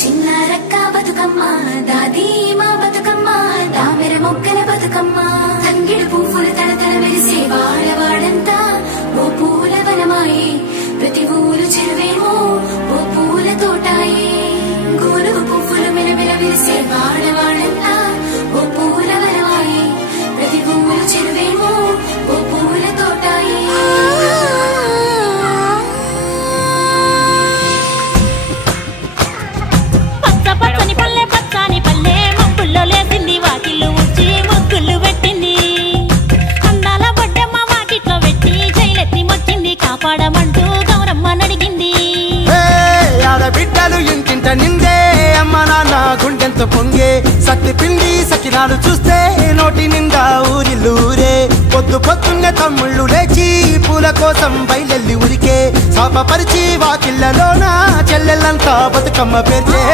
చిన్నారక్క బతుకమ్మ దాది మా బతుకమ్మ దామెర మొగ్గల బతుకమ్మ తంగిడు పువ్వులు తడతడ మెరిసే వాడవాడంతా ఓ పూల వనమాయే ప్రతి ఊరు చెరువేమో ఓ పూల తోటాయే గోరుగు పువ్వులు మెలమెల మెరిసే వాడవాడంతా ఓ పూల వనమాయే ప్రతి ఊరు చెరువేమో ఓ పూల తోటాయే కాపాడమంటూ గౌరమ్మ నడిగింది ఆడబిడ్డలు ఇంటింట నిందే అమ్మ నాన్న గుండెంత పొంగే సత్తి పిండి సకినాలు చూస్తే నోటి నిండా ఊరిల్లూరే పొద్దున్నే తమ్ముళ్ళు లేచి పూల కోసం బయలెల్లి ఉరికే శాపపరిచి వాకిళ్ళలోన చెల్లెళ్ళంతా బతుకమ్మ పేర్చే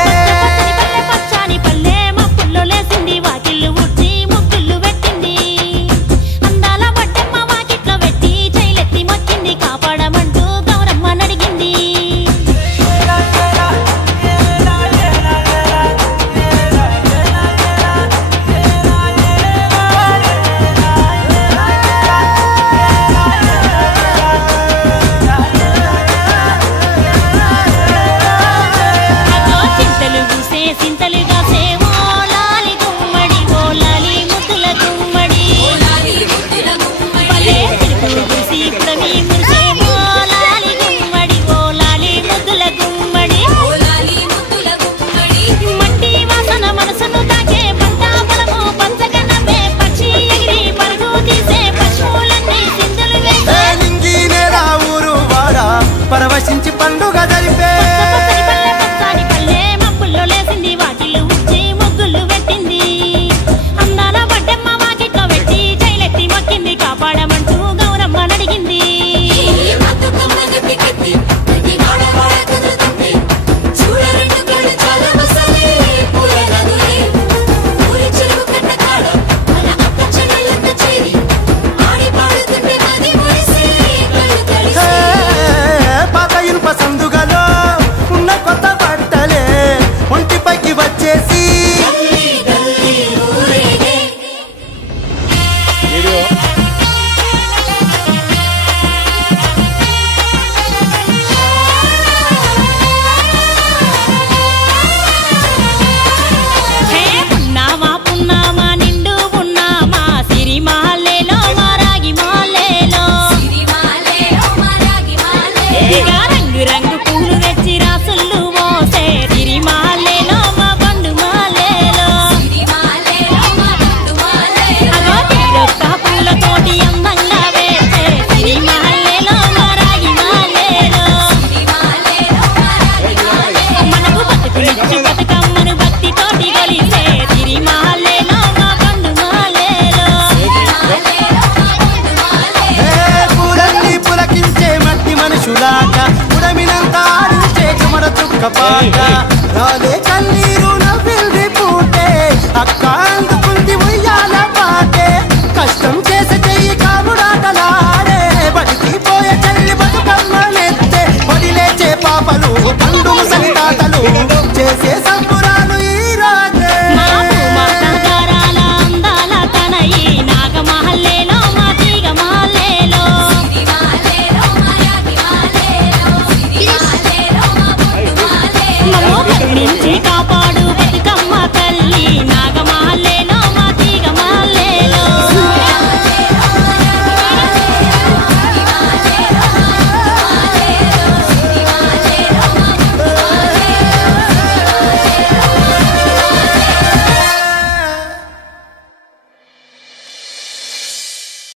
పచ్చాని పల్లె మప్పుల్లో లేసింది వాకిళ్ళు ఊడ్చి ముగ్గుళ్ళు పెట్టింది అందాల బొడ్డమ్మ వాకిట్లో పెట్టి జైలెత్తి మొక్కింది కాపాడమంటూ గౌరమ్మ నడిగింది చింతలు పూసే చింతలుగా సేవో లాలి గుమ్మడి ఓ లాలి ముద్దుల గుమ్మడి పల్లె చిరుకులు పూసి పుడమి మురిసేవో లాలి గుమ్మడి ఓ లాలి ముద్దుల గుమ్మడి మట్టి వాసన మనసును తాకే పంట పొలము పంచగనమే పక్షి ఎగిరి పరుగు తీసే పశువులన్నీ సింధులు వేసే నింగి నేల ఊరు వాడ పరవశించి పండుగ జరిపే పచ్చాని పల్లె మబ్బుల్లో లేసింది వాకిళ్ళు ఊడ్చి ముగ్గులు పెట్టింది అందాల బొడ్డమ్మ వాకిట్లో పెట్టి జైలెత్తి మొక్కింది కాపాడమంటూ గౌరమ్మ నడిగింది పాత ఇనుప సందుగలో ఉన్న కొత్త బట్టలే ఒంటిపైకి వచ్చేసి హే పున్నామా పున్నామా నిండు పున్నామా సిరిమాలేలో మారాగి మాలేలో ఇక రంగు రంగు పూలు తెచ్చి రాసుళ్ళు మోసే సిరిమాలేలో మా బండు మాలేలో అగో తీరొక్క పూలతోటి అందంగా వేసే సిరిమాలేలో మారాగి మాలేలో మనకు బతుకునిచ్చి బతుకమ్మను భక్తితోటి గలిసే సిరిమాలేలో మా బండు మాలేలో పూలన్నీ పులకించే మట్టి మనుషులాట ఉడమినంత ఆడించే చెమడ చుక్క పాట రాలే కన్నీరు నవ్వింది పూటే అక్క అందుకుంది ఉయ్యాల పాటే కష్టం చేసే చెయ్యి కాముడాటలాడే బడికి పోయే చెల్లి బతుకమ్మనెత్తే బడి లేచే పాపలు పండు ముసలి తాతలు చేసే సంబురాలు ఈ రాజే మా భూమాతారాల అందాల తనయి నాగమహల్లేలో మా తీగ మహల్లేలో మమ్మో కరుణించి కాపాడు